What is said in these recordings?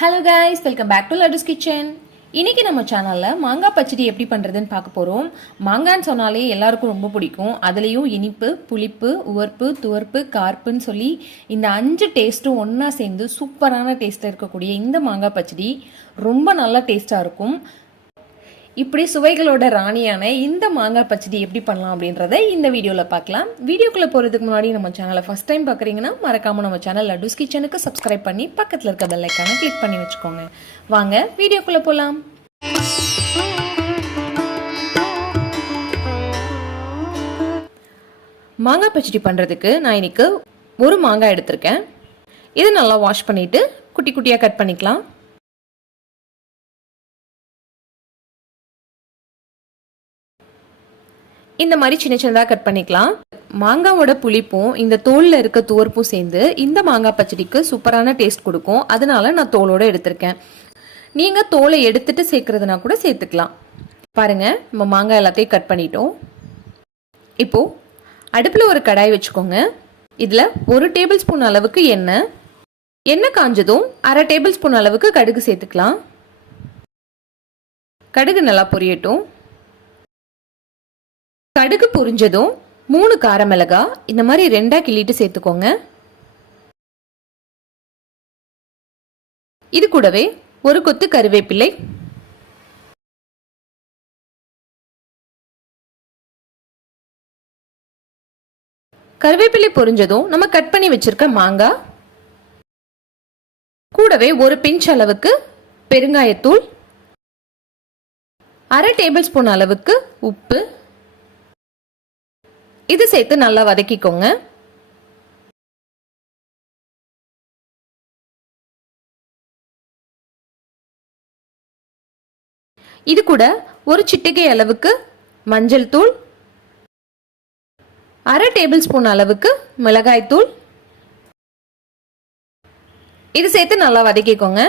Hello guys, welcome back to Laddu's kitchen. இன்னைக்கு நம்ம சேனலில் மாங்காய் பச்சடி எப்படி பண்ணுறதுன்னு பார்க்க போகிறோம். மாங்கான்னு சொன்னாலே எல்லாருக்கும் ரொம்ப பிடிக்கும். அதுலேயும் இனிப்பு, புளிப்பு, உவர்ப்பு, துவர்ப்பு, கார்ப்புன்னு சொல்லி இந்த 5 டேஸ்ட்டும் ஒன்றா சேர்ந்து சூப்பரான டேஸ்ட்டில் இருக்கக்கூடிய இந்த மாங்காய் பச்சடி ரொம்ப நல்லா டேஸ்ட்டாக இருக்கும். இப்படி சுவைகளோட ராணியான இந்த மாங்காய் பச்சடி எப்படி பண்ணலாம் அப்படின்றத இந்த வீடியோவில் பார்க்கலாம். வீடியோக்குள்ளே போகிறதுக்கு முன்னாடி நம்ம சேனலை ஃபஸ்ட் டைம் பார்க்குறீங்கன்னா மறக்காமல் நம்ம சேனல் லட்டுஸ் கிச்சனுக்கு சப்ஸ்கிரைப் பண்ணி பக்கத்தில் இருக்க பெல் ஐக்கானை கிளிக் பண்ணி வச்சுக்கோங்க. வாங்க வீடியோக்குள்ளே போகலாம். மாங்காய் பச்சடி பண்ணுறதுக்கு நான் இன்னைக்கு ஒரு மாங்காய் எடுத்திருக்கேன். இது நல்லா வாஷ் பண்ணிவிட்டு குட்டி குட்டியாக கட் பண்ணிக்கலாம். இந்த மாதிரி சின்ன சின்னதாக கட் பண்ணிக்கலாம். மாங்காவோட புளிப்பும் இந்த தோலில் இருக்க துவர்ப்பும் சேர்ந்து இந்த மாங்காய் பச்சடிக்கு சூப்பரான டேஸ்ட் கொடுக்கும். அதனால நான் தோலோடு எடுத்திருக்கேன். நீங்கள் தோலை எடுத்துட்டு சேர்க்கறதுனா கூட சேர்த்துக்கலாம். பாருங்க, நம்ம மாங்காய் எல்லாத்தையும் கட் பண்ணிட்டோம். இப்போ அடுப்பில் ஒரு கடாய் வச்சுக்கோங்க. இதில் 1 டேபிள் ஸ்பூன் அளவுக்கு எண்ணெய் காஞ்சதும் 1/2 டேபிள் ஸ்பூன் அளவுக்கு கடுகு சேர்த்துக்கலாம். கடுகு நல்லா பொரியட்டும். கடுகு பொரிஞ்சதும் 3 கார மிளகாய் இந்த மாதிரி 2ஆ கிள்ளிட்டு சேர்த்துக்கோங்க. இது கூடவே ஒரு கொத்து கருவேப்பிலை, கருவேப்பிலை பொரிஞ்சதும் நம்ம கட் பண்ணி வச்சிருக்க மாங்காய் கூடவே ஒரு பிஞ்ச் அளவுக்கு பெருங்காயத்தூள், 1/2 டேபிள் ஸ்பூன் அளவுக்கு உப்பு இது சேர்த்து நல்லா வதக்கிக்கோங்க. இது கூட ஒரு சிட்டிகை அளவுக்கு மஞ்சள் தூள், 1/2 டேபிள் ஸ்பூன் அளவுக்கு மிளகாய் தூள் இது சேர்த்து நல்லா வதக்கிக்கோங்க.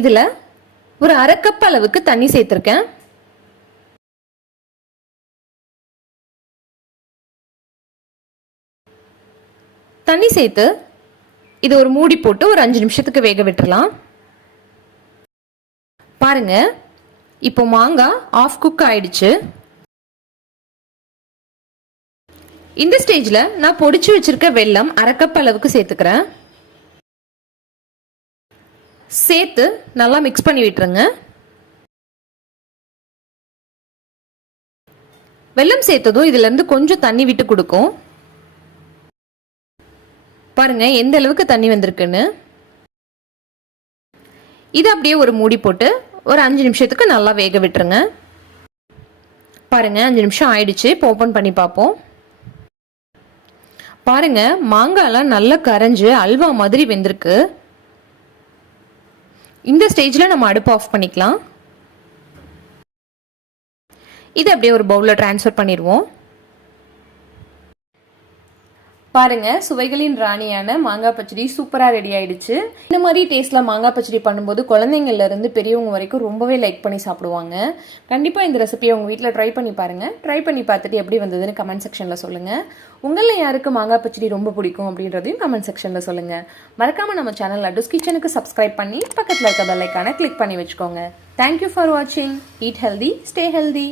இதுல ஒரு 1/2 கப் அளவுக்கு தண்ணி சேர்த்திருக்கேன். தண்ணி சேர்த்து இது ஒரு மூடி போட்டு ஒரு 5 நிமிஷத்துக்கு வேக விட்டுறலாம். பாருங்க, இப்போ மாங்காய் ஆஃப் குக் ஆயிடுச்சு. இந்த ஸ்டேஜ்ல நான் பொடிச்சு வச்சிருக்க வெல்லம் 1/2 கப் அளவுக்கு சேர்த்துக்கிறேன். சேர்த்து நல்லா மிக்ஸ் பண்ணி விட்டுருங்க. வெல்லம் சேர்த்ததும் இதுல இருந்து கொஞ்சம் தண்ணி விட்டு கொடுக்கும். பாருங்க எந்த அளவுக்கு தண்ணி வந்திருக்குன்னு. இது அப்படியே ஒரு மூடி போட்டு ஒரு 5 நிமிஷத்துக்கு நல்லா வேக விட்டுருங்க. பாருங்க 5 நிமிஷம் ஆயிடுச்சு. இப்போ ஓபன் பண்ணி பார்ப்போம். பாருங்க, மாங்காய்லாம் நல்லா கரைஞ்சு அல்வா மாதிரி வெந்திருக்கு. இந்த ஸ்டேஜில் நம்ம அடுப்பு ஆஃப் பண்ணிக்கலாம். இது அப்படியே ஒரு பவுலில் ட்ரான்ஸ்ஃபர் பண்ணிடுவோம். பாருங்க, சுவைகளின் ராணியான மாங்காய் பச்சடி சூப்பராக ரெடி ஆயிடுச்சு. இந்த மாதிரி டேஸ்ட்ல மாங்காய் பச்சடி பண்ணும்போது குழந்தைங்கள்ல இருந்து பெரியவங்க வரைக்கும் ரொம்பவே லைக் பண்ணி சாப்பிடுவாங்க. கண்டிப்பாக இந்த ரெசிபியை உங்கள் வீட்டில் ட்ரை பண்ணி பாருங்க. ட்ரை பண்ணி பார்த்துட்டு எப்படி வந்ததுன்னு கமெண்ட் செக்ஷனில் சொல்லுங்க. உங்களில் யாருக்கு மாங்காய் பச்சடி ரொம்ப பிடிக்கும் அப்படின்றதையும் கமெண்ட் செக்ஷனில் சொல்லுங்க. மறக்காம நம்ம சேனல் லட்டுஸ் கிச்சனுக்கு சப்ஸ்கிரைப் பண்ணி பக்கத்தில் இருக்க பெல் ஐக்கானை கிளிக் பண்ணி வச்சுக்கோங்க. தேங்க்யூ ஃபார் வாட்சிங். Eat healthy, stay healthy.